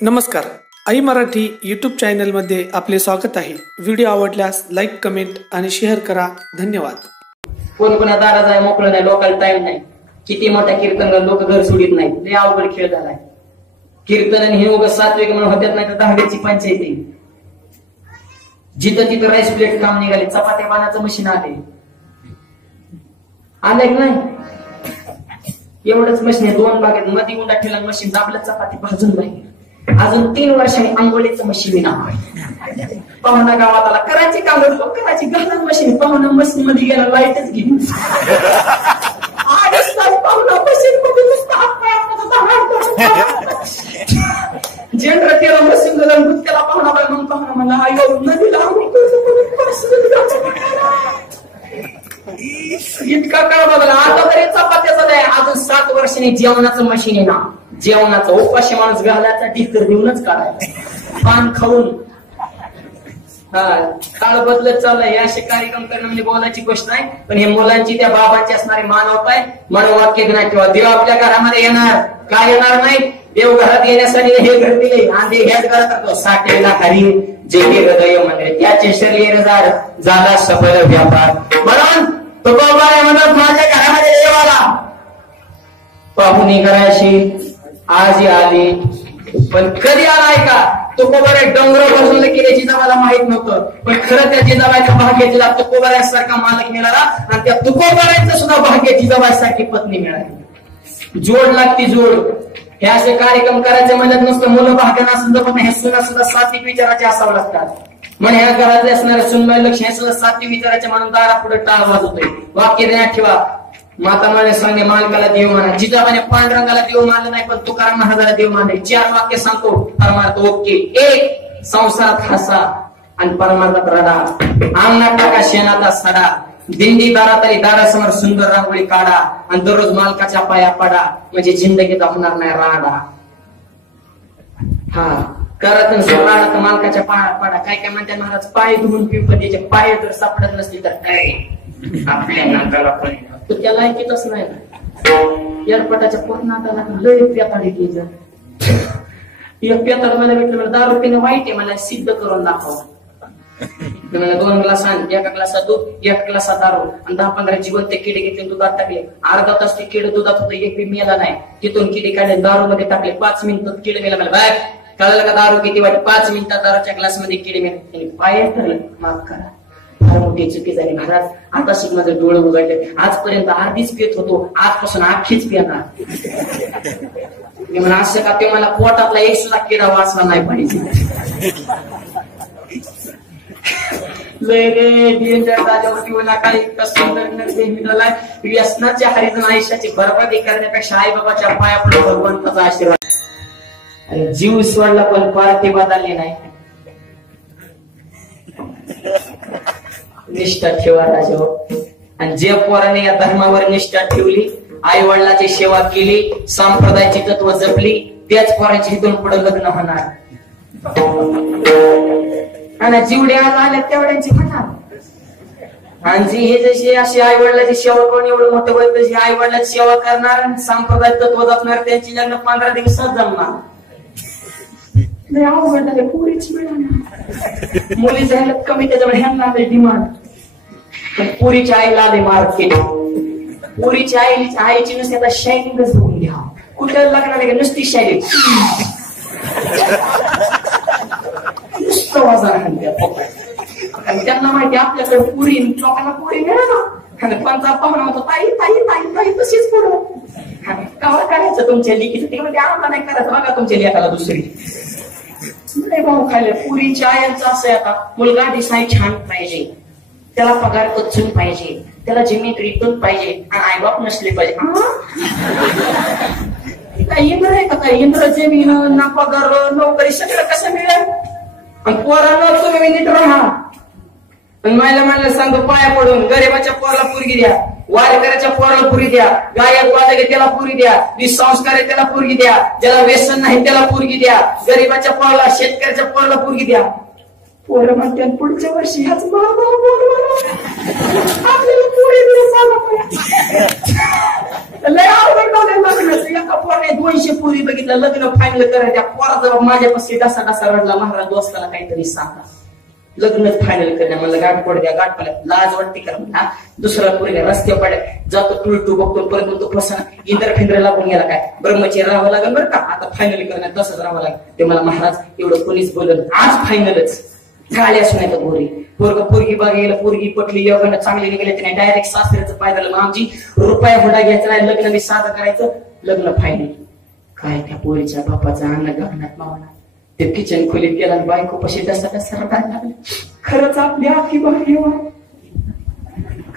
नमस्कार, आई मराठी यूट्यूब चॅनलमध्ये आपले स्वागत आहे। व्हिडिओ आवडल्यास लाईक, कमेंट आणि शेअर करा। धन्यवाद। कोण कोणा दारा जाय मोकळं नाही, लोकांना टाइम नाही। किती मोठा कीर्तन लोक घर सोडित नाही, लय अवघड खेळ झालाय। कीर्तन आणि हे उगाच सात्विक म्हणून होत्यात नाही तर दहावीची पंचायती। जिथं तिथं राईस प्लेट काम निघाले, चपात्या बांधायचं मशीन आले नाही एवढंच मशीन आहे। 2 बागेत मध्ये उंडा ठेवला, मशीन दाबलं, चपाती भाजून नाही। अजून 3 वर्षांनी आंघोळीचं मशीन नाव आहे। पाहुणा गावात आला, करायची काम करायची घालून मशीन, पाहुणा मशीन मध्ये गेला, लाईटच गेली। 8 तास पाहुणा मशीन मध्ये जनरेटर केला, मशीन घालून गुत्त्याला पाहुणा बाय, मग पाहुणा मला आयो नदीला इतका काळ बघला। आता तरी चपात्याचं नाही, अजून 7 वर्षांनी जेवणाचं मशीन आहे ना। जेवणाचं उपाशी माणूस घालायचा, ढिकर देऊनच काढायचा, पान खाऊन। काळ बदलत चाललाय। असे कार्यक्रम करणं म्हणजे बोलायची गोष्ट नाही, पण हे मुलांची त्या बाबांची असणारी मानवता आहे। मनोवाक्य ज्ञान किंवा देव आपल्या घरामध्ये येणार, काय येणार नाही। देव घरात येण्यासाठी हे घर दिले, आणि ह्याच घरात करतो साठेला हरी जे हृदय मंदिर, त्याचे शरीर झाला सफल व्यापार। म्हणून तो बाबा म्हणत माझ्या घरामध्ये देव आला, पाहुणी करायची आजी आली, पण कधी आलाय का तुकोबारा डोंगर बसवलं की जिजाबाला माहित नव्हतं, पण खरं त्या जिजाबाईच्या भाग्याला तुकोबाऱ्यासारखा मालक मिळाला, आणि त्या तुकोबाऱ्याचं सुद्धा भाग्य जिजाबाईसारखी पत्नी मिळाली। जोड लागती जोड। हे असे कार्यक्रम करायचे म्हणत नसतं, मुलं भाग्यानं असं पण हे सुना सुद्धा सात्विक विचाराचे असावं लागतात। म्हणजे ह्या घरातले असणारे सुनबाई लक्ष हे सुद्धा सात्विक विचाराचे म्हणून दारा पुढे टाळ वाजवतोय। वाक्य ध्यानात ठेवा, माता माने सांगणे मालकाला देव माना, जिजाबाने पांडुरंगाला देव मानलं नाही, पण तुकाराम महाराजाला देव मानले। 4 वाक्य सांगतो, परमार्थ ओके। 1 संसारात हसा आणि परमार्थात रडा, अंगणात टाका शेणाचा सडा, दिंडी दारा तरी दारासमोर सुंदर रांगोळी काढा, आणि दररोज मालकाच्या पाया पडा, म्हणजे जिंदगीचा होणार नाही राडा। करत राडा मालकाच्या पाया पडा। काय काय म्हणतात महाराज, पाय धुवून पिंपतीचे पाय जर सापडत नसतील तर काय आपल्या नाकाला पण त्या लायकीतच नाही ना। एअरपोर्टाच्या पोटनाटाला लय पेताड येते। एक पेताड मला भेटलं, दारू पिणं वाईट आहे, मला सिद्ध करून दाखव। मला 2 ग्लास आण, एका ग्लासात दूध, एका ग्लासात दारू, आणि 10-15 जिवंत किडे घेतले, दुधात टाकले। अर्धा तास ते किडे दुधात होतं, एक बी मेला नाही। तिथून किडे काढले, दारू मध्ये टाकले, 5 मिनिटात किडे मेला। मला बाय कळलं का दारू किती वाटत? 5 मिनिटात दारूच्या ग्लास मध्ये किडे मेले। पाय ठरलं, माफ करा, फार मोठी चुकी झाली महाराज। आता शिक माझं डोळे उघडले, आजपर्यंत अर्धीच पेत होतो, आजपासून अख्खीच पिणार। मी म्हणा असं का, ते मला पोटातला एक सुद्धा किडा वाचला नाही पाहिजे। लय रे डेंजर जागेवरती मला काही सुंदर व्यसनाच्या हरिजन आयुष्याची बरबादी करण्यापेक्षा आई बाबाच्या पाया पडून भगवंताचा आशीर्वाद। जीव सोडला पण पार्टी बदलली नाही। निष्ठा ठेवा राजा, आणि जे पोराने या धर्मावर निष्ठा ठेवली, आई वडिलांची सेवा केली, संप्रदायाची तत्व जपली, त्याच पोरांची इथून पुढे लग्न होणार। आणि जेवढ्या आल्या तेवढ्यांची होणार। आणि जी हे जशी अशी आई वडिलांची सेवा करून एवढं मोठं होईल, तशी आई वडिलांची सेवा करणार आणि संप्रदाय तत्व जपणार, त्यांची लग्न 15 दिवसात जमणार। पुरीची मुली जायला कमी, त्याच्यामुळे ह्यांना आले डिमांड, पण पुरीच्या आईला आले मार्केट। पुरीच्या आईची नुसती आता शायनिंगच बघून घ्या, कुठे लग्नाला गेलं नुसती शायनिंग, नुसतं वाजणार। आणि त्यांना माहिती आपल्याकडे पुरी लोकांना पुरी मिळाला, पंचा पाहुणा म्हणतो ताई ताई ताई ताई तशीच पुढं कावा करायचं तुमच्या लिखीचं, ते म्हणजे आम्हाला नाही करायचं, बघा तुमच्या लेखाला दुसरी नाही भाऊ खायला। पुरीच्या आयांचं असं आहे, आता मुलगा दिसाय छान पाहिजे, त्याला पगार कचून पाहिजे, त्याला जिम्मेदारीतून पाहिजे, आणि आईबाप नसले पाहिजे। काय इंद्र आहे का? काय इंद्र जमीन ना पगार नोकरी सगळं कसं मिळेल? आणि पोरांना तुम्ही नीट राहा। मला म्हणलं सांगतो पाया पडून, गरीबाच्या पोराला पुरगी द्या, वारकऱ्याच्या पोराला पुरी द्या, गायक वादक त्याला पुरी द्या, निसंस्कार आहे त्याला पुरगी द्या, ज्याला व्यसन नाही त्याला पुरगी द्या, गरीबाच्या पोराला, शेतकऱ्याच्या पोराला पुरगी द्या। पोरं म्हणतात पुढच्या वर्षी ह्याच आपल्याला पुढे दिवस लय आवडत एका पोराने 200 पुरी बघितलं लग्न फायनल करायचं. त्या पोराचा माझ्यापाशी डसा डसा रडला. महाराज दोस्ताला काहीतरी सांगा, लग्न फायनल करण्या मला गाठ पड द्या. गाठ पडल्या लाज वाटते का म्हणा. दुसरा पोरगा रस्त्यावर पडल्या जातो टुलटू बघतो परत म्हणतो फसना इंद्र फिंद्र लागून गेला काय ब्रह्मचर्य राहावं लागेल बरं का आता फायनल करण्यात तसंच राहावं लागेल. ते मला महाराज एवढं कोणीच बोलत आज फायनलच गाळ्या सुनायचं पोरी पोरग पोरगी बघायला पोरगी पटली योगानं चांगली निघाले नाही डायरेक्ट सासऱ्याचं पाय झालं. मग आमची रुपया हुडा घ्यायचा नाही लग्न मी साधं करायचं लग्न फायनल. काय त्या पोरीच्या बापाचा अन्न गगनात मावला. ते किचन खोलीत गेला बायको पशी जसा कसा रडायला लागले. खरंच आपली आखी भारी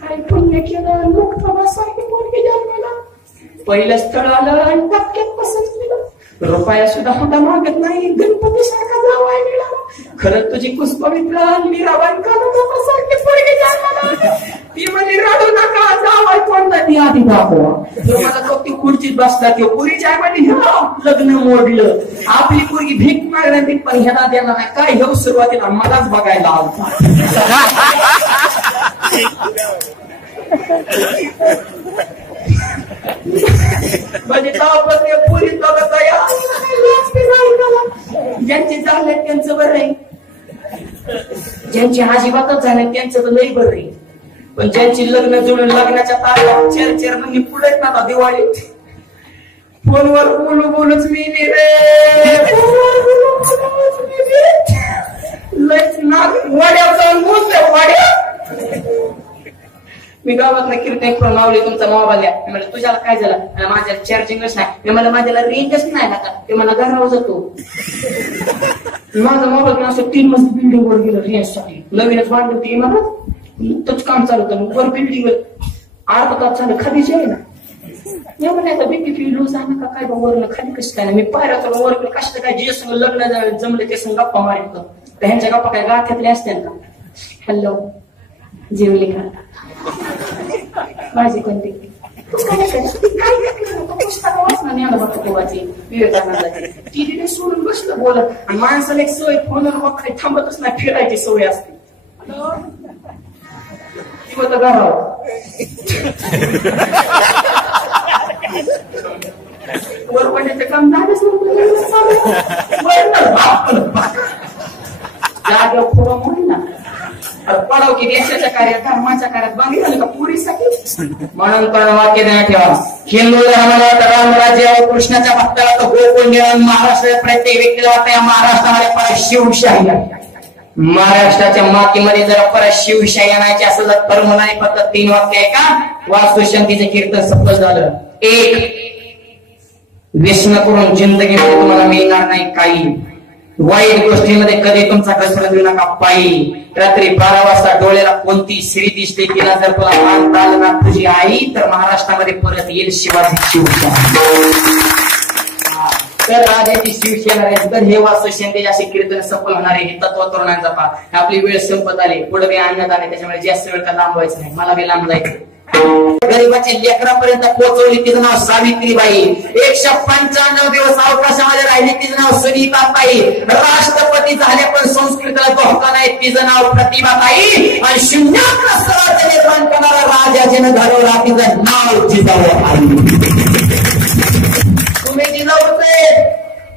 काय पुण्य केलं लोकसभासारखी पोरगी जन्माला. पहिलं स्थळ आलं आणि टक्क्यात पसंत केलं. रुपया सुद्धा हुंडा मागत नाही. गणपती सारखा जावाय मिळाला. खरंच तुझी पुष्पमित्र मीराबाई सारखी पोरगी जन्माला. ती म्हणजे रडू नका जावाय कोणता ती आधी दाखवा. मला तो ती खुर्चीत बसला तो पुरीच्या म्हणजे लग्न मोडलं. आपली पोरगी भीक मागण्यात पण ह्याला देणार नाही काय हे सुरुवातीला मलाच बघायला आवडतं. म्हणजे पुरी ज्यांचे झाले त्यांचं बरं आहे. ज्यांची अजिबातच झाले त्यांचं तर लई बरं आहे. पण ज्यांची लग्न जुळून लग्नाच्या तारखा चेर म्हणजे पुढे ना दिवाळी फोनवर बोलूच मी रे लईच नाग वाड्यावर जाऊन बोलते वाड्या. मी गावात कीर्तन करून लावले तुमचा मोबाईल द्या. म्हणजे तुझ्याला काय झालं माझ्या चार्जिंगच नाही. मी मला माझ्याला रेंजच नाही का ते मला घरावर जातो. माझा मोबाईल असं 3 मजली बिल्डिंग वर गेलं रेंजसाठी नवीनच बांधलं होती इमारत तोच काम चालू होतं. वर बिल्डिंग अर्धा तास झालं खालीच आहे ना. मी म्हणायचं बीपी फिरू जाणं का काय वरनं खाली कसं काय ना. मी पायऱ्या वर कशाचं काय जे संग लग्न जमलं ते संग गप्पा मारित ह्यांच्या गप्पा काय गाठ्यातले असतील का. हॅलो जेवले का माझी कोणती विवेकानंदाची सोडून बसलं बोलत. आणि माणसाला एक सवय फोनवर काही थांबतच नाही फिरायची सवय असते. किंवा तर घरावर वरपण्याचं काम झालंच जागेवर पुरा म्हणून ना पडाव की देशाच्या कार्यात धर्माच्या कार्यात बांधली झालं का पुरीसाठी. म्हणून पण वाक्य नाही ठेवा. हिंदू धर्माला रामराज्य कृष्णाच्या भक्ताला तर गोकुळ मिळून महाराष्ट्रात प्रत्येक व्यक्तीला वाटतं या महाराष्ट्रामध्ये परत शिवशाही आहे. महाराष्ट्राच्या मातीमध्ये जर परत शिवशाही आणायची असं जर परमनाने फक्त 3 वाक्य आहे का वास्तुशांतीचं कीर्तन सफल झालं. 1 व्यसन करून जिंदगीमध्ये तुम्हाला मिळणार नाही काही. वाईट गोष्टीमध्ये कधी तुमचा घसरण देऊ नका पायी. रात्री 12 वाजता डोळ्याला कोणती स्त्री दिसते तिला जर तुला मानता आलं ना तुझी आई तर महाराष्ट्रामध्ये परत येईल शिवाजी शिवसेना. तर राजाची शिवसेना आहे. तर हे वास्तुशांती असे कीर्तन सफल होणारे हे तत्व तरुणांचा पाठ. आपली वेळ संपत आली पुढे काही आणण्यात आले त्याच्यामुळे जास्त वेळ का लांबवायचं नाही. मला बी लांब जायचं. गरीबाच्या लेकरापर्यंत पोहोचवली तिचं नाव सावित्रीबाई. 195 दिवस अवकाशामध्ये राहिली तिचं नाव सुनीताताई. राष्ट्रपती झाले पण संस्कृतीला धोका नाही तिचं नाव प्रतिभाताई. आणि शून्यात स्वराज्य निर्माण करणारा राजा जिनं घडवला तिचं नाव जिजाऊ. तुम्ही जिजाऊच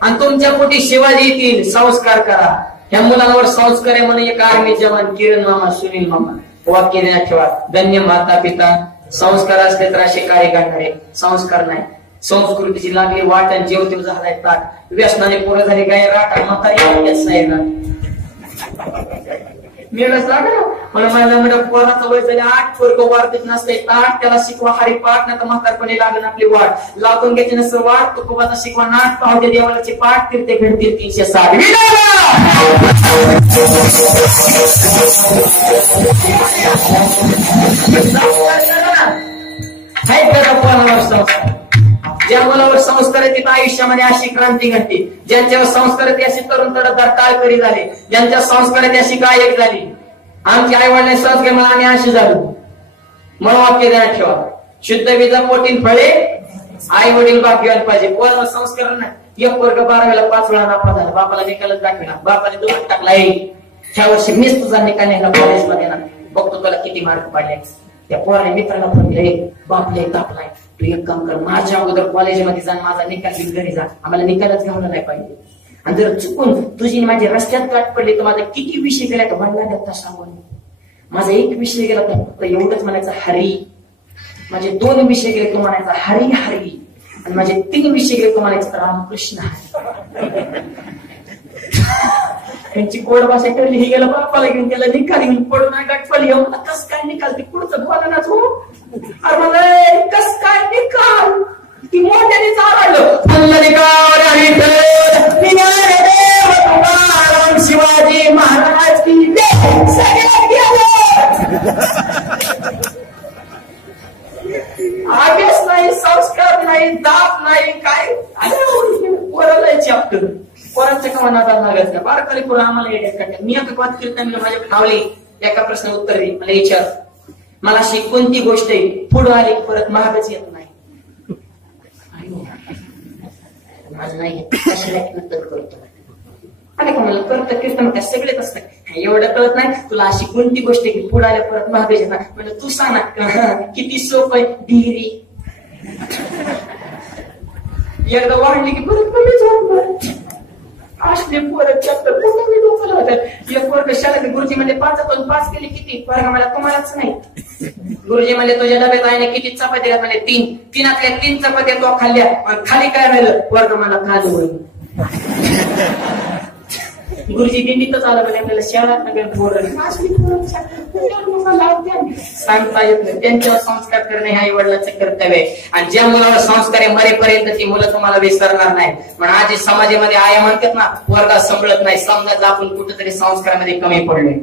आणि तुमच्या पोटी शिवाजी येतील. संस्कार करा. ह्या मुलांवर संस्कार आहे म्हणून एक आर्मी जवान किरण मामा सुनील मामा वाक्य देण्यात ठेवा. धन्य माता पिता. संस्कार असले तर असे कार्य करणारे. संस्कार नाही संस्कृतीची लागली वाट आणि जेवतेव झालाय ताट. व्यसनाने पोरं झाली गाय राट म्हातारी मिळच लागला. मला माझ्या म्हणून पोराचं वय झाले 8 पोरग वाढत नसते ताट. त्याला शिकवा हरिपाठ ना तर म्हातारपणे लागण आपली वाट लागून घ्यायची नसतं वाट. तुकोबाचा शिकवा नाट पाहते देवालाचे पाठ फिरते घडतील 360. ज्या मुलावर संस्कार आहे तिथं आयुष्यामध्ये अशी क्रांती घडते. ज्यांच्यावर संस्कार आहे अशी तरुण तडफदार काळकरी झाले. ज्यांच्या संस्कार आहे अशी गायक झाली. आमची आई वडिलांनी संस्कार मला आम्ही अशी झालो. म्हणून वाक्य ध्यानात ठेवा. शुद्ध विजा पोटीन फळे आई वडील बाप घ्यायला पाहिजे. पोराला संस्कार नाही. एक वर्ग 12वेला 5 वेळा नापा झाला. बापाला निकालच दाखविला. बापाने 2 टाकला. ह्या वर्षी मीच तुझा निकाल नाही कॉलेजमध्ये ना, बघतो तुला किती मार्क पडले. त्या पोराने मित्राला फोन केला, बापले तापलाय, तू एक काम कर, माझ्या अगोदर कॉलेजमध्ये जा, माझा निकाल घेऊन घरी जा, आम्हाला निकालच घ्यायला नाही पाहिजे. आणि जर चुकून तुझी माझी रस्त्यात गाठ पडली तर माझा किती विषय गेला तर म्हणला देता सांगून. माझा एक विषय गेला तर फक्त एवढंच म्हणायचं हरी, माझे 2 विषय गेले तो म्हणायचा हरी हरी, आणि माझे 3 विषय गेले तो म्हणायचं रामकृष्ण हरी. त्यांची कोड भाषा ठेवली, ही गेला बापाला घेऊन गेला निकाल घेऊन पडून गाठ पडली. कस काय निकाल ते पुढचं बोला ना तू, अरे मला कस काय निकाल ती मोठ्याने चाललं शिवाजी महाराज की सगळ्यात गेलं. आगेच नाही, संस्कार नाही, दाब नाही, काय पोराला चॅप्टर पोरांच्या कमानाचा लागत नाही. बारकाली पोरं आम्हाला येण्यात काढतात. मी आता बात कीर्तन माझ्या खावले एका प्रश्न उत्तर दे मला विचार, मला अशी कोणती गोष्ट आहे पुढे आली परत महागच येत नाही. मला नाही कशाला कीर्तन करतो, अरे का मला करत कीर्तन काय सगळेच असतं, एवढं कळत नाही तुला अशी कोणती गोष्ट आहे की पुढे आल्या परत महागच येत नाही. म्हणजे तू सांग ना किती सोपं आहे. डिग्री एकदा वाढली की परत कमीच होत. असले पोरं चॅप्टर कुठे मी डोकं होतं. एक वर्ग शाळेत गुरुजी म्हणजे 5 पास केले किती वर्ग मला तुम्हालाच नाही. गुरुजी म्हणजे तुझ्या डब्यात आहे किती चपात्या म्हणजे 3, 3 चपात्या तो खाल्ल्या, खाली काय राहिलं वर्ग मला काल होईल. गुरुजी दिंडीतच आलं म्हणजे आपल्याला शाळा सांगता येत नाही. त्यांच्यावर संस्कार करणे हे आई वडिलांचं कर्तव्य आहे. आणि ज्या मुलावर संस्कार आहे मरेपर्यंत ती मुलं तुम्हाला विसरणार नाही. पण आज समाजामध्ये आया म्हणतात ना वर्गात समजत नाही, समजायला आपण कुठेतरी संस्कारामध्ये कमी पडले.